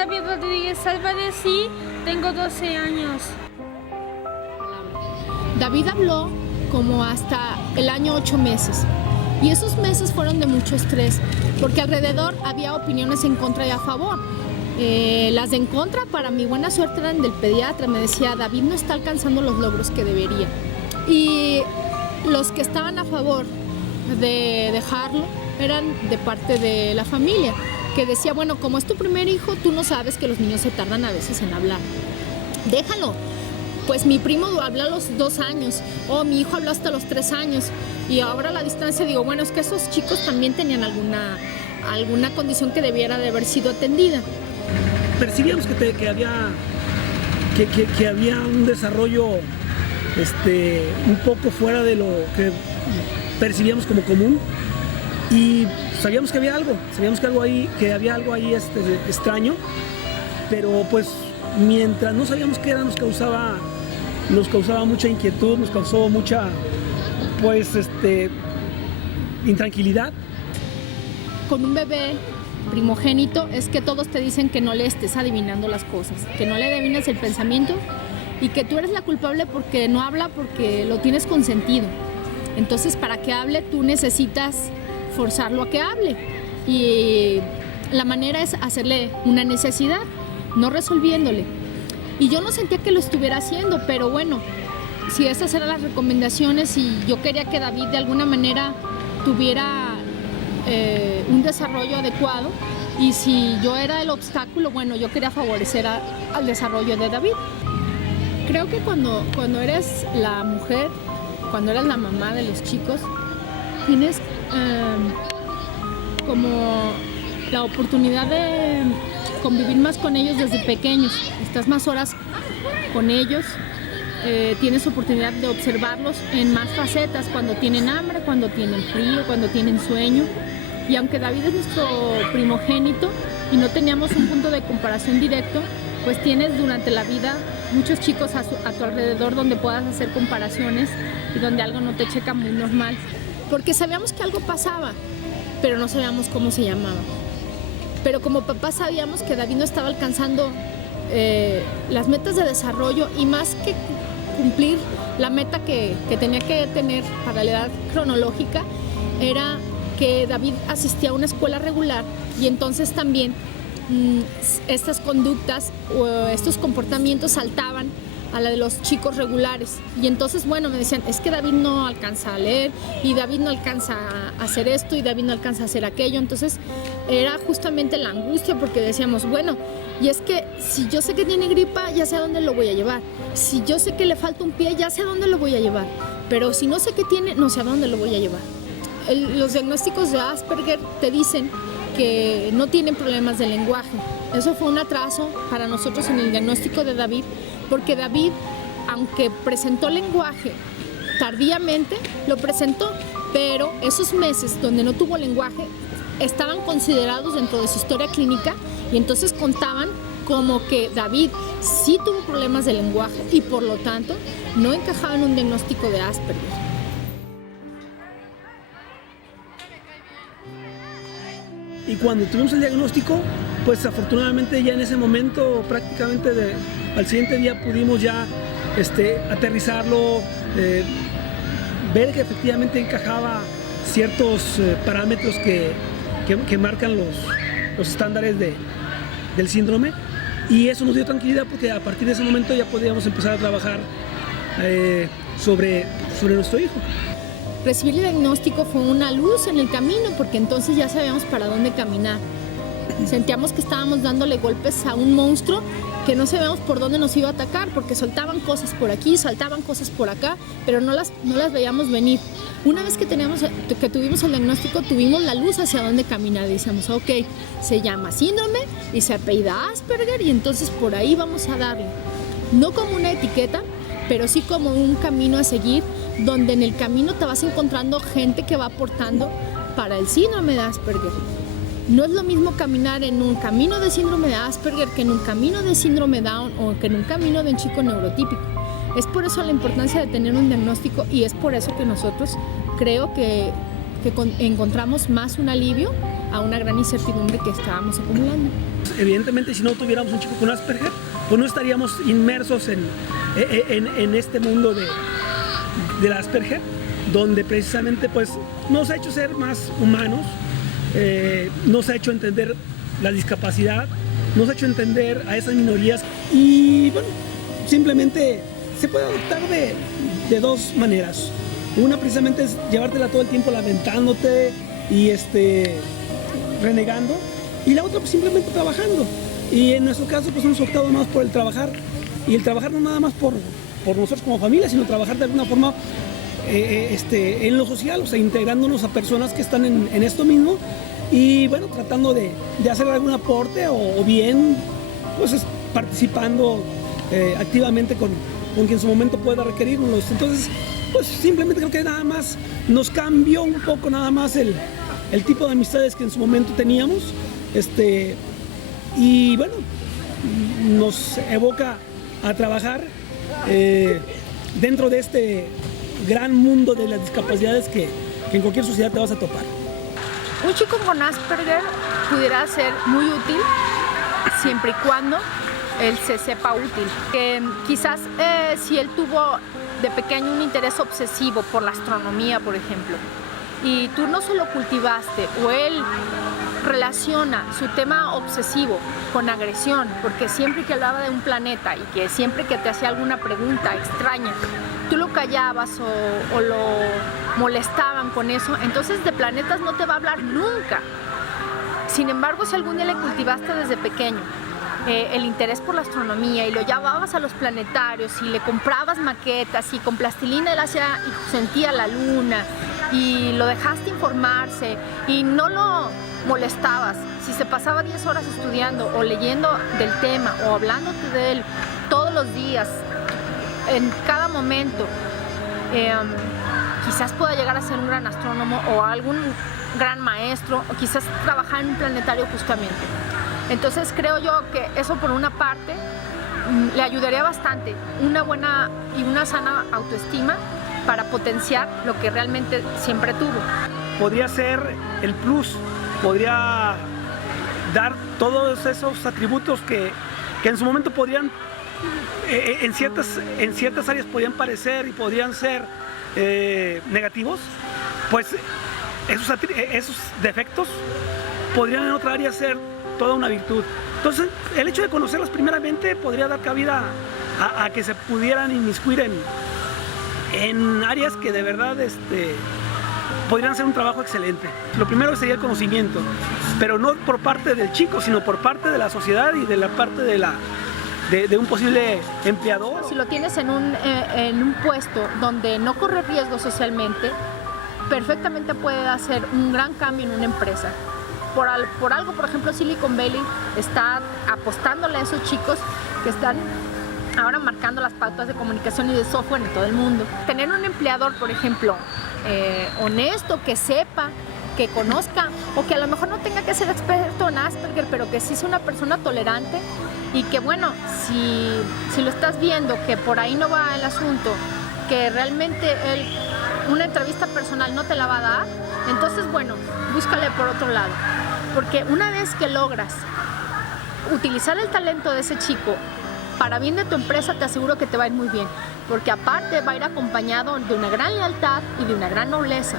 David Rodríguez Álvarez y tengo 12 años. David habló como hasta el año 8 meses. Y esos meses fueron de mucho estrés, porque alrededor había opiniones en contra y a favor. Las de en contra, para mi buena suerte, eran del pediatra. Me decía, David no está alcanzando los logros que debería. Y los que estaban a favor de dejarlo eran de parte de la familia, que decía, bueno, como es tu primer hijo, tú no sabes que los niños se tardan a veces en hablar. Déjalo. Pues mi primo habló a los 2 años, o mi hijo habló hasta los 3 años. Y ahora a la distancia digo, bueno, es que esos chicos también tenían alguna condición que debiera de haber sido atendida. Percibíamos que había un desarrollo un poco fuera de lo que percibíamos como común, y sabíamos que había algo ahí extraño, pero pues mientras no sabíamos qué era, nos causaba mucha inquietud, nos causó mucha intranquilidad. Con un bebé primogénito es que todos te dicen que no le estés adivinando las cosas, que no le adivines el pensamiento y que tú eres la culpable porque no habla, porque lo tienes consentido. Entonces, para que hable, tú necesitas forzarlo a que hable. Y la manera es hacerle una necesidad, no resolviéndole. Y yo no sentía que lo estuviera haciendo, pero bueno, si esas eran las recomendaciones y yo quería que David de alguna manera tuviera un desarrollo adecuado, y si yo era el obstáculo, bueno, yo quería favorecer al desarrollo de David. Creo que cuando eres la mujer, cuando eres la mamá de los chicos, tienes como la oportunidad de convivir más con ellos desde pequeños. Estás más horas con ellos, tienes oportunidad de observarlos en más facetas, cuando tienen hambre, cuando tienen frío, cuando tienen sueño. Y aunque David es nuestro primogénito y no teníamos un punto de comparación directo, pues tienes durante la vida muchos chicos a tu alrededor donde puedas hacer comparaciones y donde algo no te checa muy normal. Porque sabíamos que algo pasaba, pero no sabíamos cómo se llamaba. Pero como papá sabíamos que David no estaba alcanzando las metas de desarrollo, y más que cumplir la meta que tenía que tener para la edad cronológica, era que David asistía a una escuela regular, y entonces también estas conductas o estos comportamientos saltaban a la de los chicos regulares. Y entonces, bueno, me decían, es que David no alcanza a leer, y David no alcanza a hacer esto, y David no alcanza a hacer aquello. Entonces era justamente la angustia, porque decíamos, bueno, y es que si yo sé que tiene gripa, ya sé a dónde lo voy a llevar. Si yo sé que le falta un pie, ya sé a dónde lo voy a llevar. Pero si no sé qué tiene, no sé a dónde lo voy a llevar. Los diagnósticos de Asperger te dicen que no tienen problemas de lenguaje. Eso fue un atraso para nosotros en el diagnóstico de David, porque David, aunque presentó lenguaje tardíamente, lo presentó, pero esos meses donde no tuvo lenguaje estaban considerados dentro de su historia clínica, y entonces contaban como que David sí tuvo problemas de lenguaje y por lo tanto no encajaba en un diagnóstico de Asperger. Y cuando tuvimos el diagnóstico, pues afortunadamente ya en ese momento, prácticamente al siguiente día, pudimos ya aterrizarlo, ver que efectivamente encajaba ciertos parámetros que marcan los estándares del síndrome, y eso nos dio tranquilidad, porque a partir de ese momento ya podíamos empezar a trabajar sobre nuestro hijo. Recibir el diagnóstico fue una luz en el camino, porque entonces ya sabíamos para dónde caminar. Sentíamos que estábamos dándole golpes a un monstruo que no sabíamos por dónde nos iba a atacar, porque soltaban cosas por aquí, saltaban cosas por acá, pero no las veíamos venir. Una vez que tuvimos el diagnóstico, tuvimos la luz hacia dónde caminar. Decíamos, ok, se llama síndrome y se apellida Asperger, y entonces por ahí vamos a darle. No como una etiqueta, pero sí como un camino a seguir, donde en el camino te vas encontrando gente que va aportando para el síndrome de Asperger. No es lo mismo caminar en un camino de síndrome de Asperger que en un camino de síndrome Down, o que en un camino de un chico neurotípico. Es por eso la importancia de tener un diagnóstico, y es por eso que nosotros creo que encontramos más un alivio a una gran incertidumbre que estábamos acumulando. evidentemente si no tuviéramos un chico con Asperger, pues no estaríamos inmersos en este mundo del Asperger, donde precisamente pues nos ha hecho ser más humanos, nos ha hecho entender la discapacidad, nos ha hecho entender a esas minorías y bueno, simplemente se puede adoptar de dos maneras. Una precisamente es llevártela todo el tiempo lamentándote y renegando, y la otra pues simplemente trabajando. Y en nuestro caso pues hemos optado más por el trabajar, y el trabajar no nada más por nosotros como familia, sino trabajar de alguna forma en lo social, o sea, integrándonos a personas que están en esto mismo y bueno, tratando de hacer algún aporte o bien pues participando activamente con quien en su momento pueda requerirnos. Entonces pues simplemente creo que nada más nos cambió un poco nada más el tipo de amistades que en su momento teníamos, y bueno, nos evoca a trabajar dentro de este gran mundo de las discapacidades que en cualquier sociedad te vas a topar. Un chico con Asperger pudiera ser muy útil siempre y cuando él se sepa útil. Que quizás si él tuvo de pequeño un interés obsesivo por la astronomía, por ejemplo, y tú no se lo cultivaste, o él relaciona su tema obsesivo con agresión, porque siempre que hablaba de un planeta y que siempre que te hacía alguna pregunta extraña, tú lo callabas o lo molestaban con eso, entonces de planetas no te va a hablar nunca. Sin embargo, si algún día le cultivaste desde pequeño el interés por la astronomía y lo llevabas a los planetarios y le comprabas maquetas y con plastilina él hacía y sentía la luna y lo dejaste informarse y no lo molestabas, si se pasaba 10 horas estudiando o leyendo del tema o hablándote de él todos los días, en cada momento, quizás pueda llegar a ser un gran astrónomo o algún gran maestro o quizás trabajar en un planetario justamente. Entonces creo yo que eso por una parte le ayudaría bastante, una buena y una sana autoestima para potenciar lo que realmente siempre tuvo. Podría ser el plus, podría dar todos esos atributos que en su momento podrían, en ciertas áreas podían parecer y podrían ser negativos, pues esos defectos podrían en otra área ser toda una virtud. Entonces, el hecho de conocerlas primeramente podría dar cabida a que se pudieran inmiscuir en áreas que de verdad podrían hacer un trabajo excelente. Lo primero sería el conocimiento, pero no por parte del chico, sino por parte de la sociedad y de la parte de un posible empleador. Si lo tienes en un puesto donde no corre riesgo socialmente, perfectamente puede hacer un gran cambio en una empresa. Por algo, por ejemplo, Silicon Valley está apostándole a esos chicos que están ahora marcando las pautas de comunicación y de software en todo el mundo. Tener un empleador, por ejemplo, honesto, que sepa, que conozca, o que a lo mejor no tenga que ser experto en Asperger, pero que sí sea una persona tolerante y que, bueno, si lo estás viendo que por ahí no va el asunto, que realmente una entrevista personal no te la va a dar, entonces, bueno, búscale por otro lado. Porque una vez que logras utilizar el talento de ese chico para bien de tu empresa, te aseguro que te va a ir muy bien. Porque aparte va a ir acompañado de una gran lealtad y de una gran nobleza.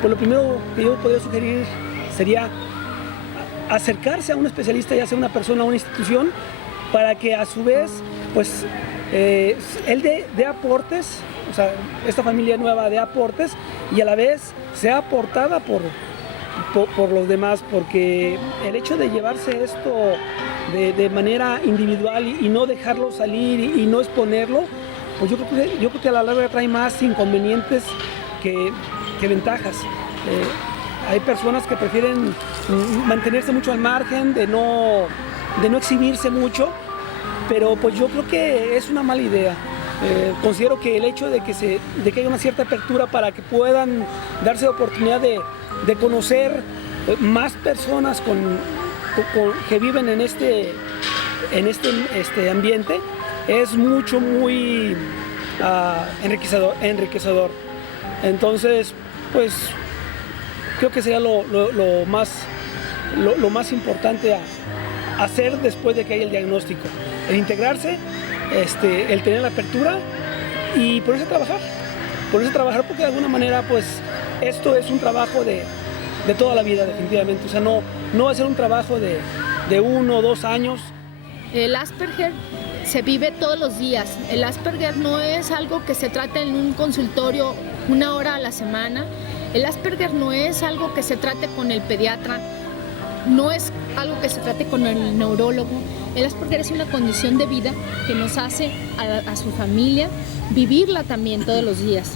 Pues lo primero que yo podría sugerir sería acercarse a un especialista, ya sea una persona o una institución, para que a su vez, pues, él dé aportes, o sea, esta familia nueva dé aportes y a la vez sea aportada por los demás, porque el hecho de llevarse esto de manera individual y no dejarlo salir y no exponerlo, pues yo creo que a la larga trae más inconvenientes que ventajas. Hay personas que prefieren mantenerse mucho al margen, de no exhibirse mucho, pero pues yo creo que es una mala idea. Considero que el hecho de que haya una cierta apertura para que puedan darse la oportunidad de conocer más personas que viven en este ambiente es muy enriquecedor. Entonces, pues creo que sería lo más importante a hacer después de que haya el diagnóstico. El integrarse, el tener la apertura y ponerse a trabajar. Ponerse a trabajar porque de alguna manera pues esto es un trabajo de toda la vida definitivamente. O sea, no va a ser un trabajo de 1 o 2 años. El Asperger se vive todos los días. El Asperger no es algo que se trate en un consultorio 1 hora a la semana. El Asperger no es algo que se trate con el pediatra, no es algo que se trate con el neurólogo. El Asperger es una condición de vida que nos hace a su familia vivirla también todos los días.